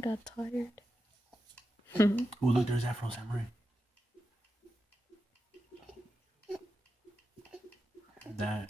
Got tired. Oh, look, there's Afro Samurai. That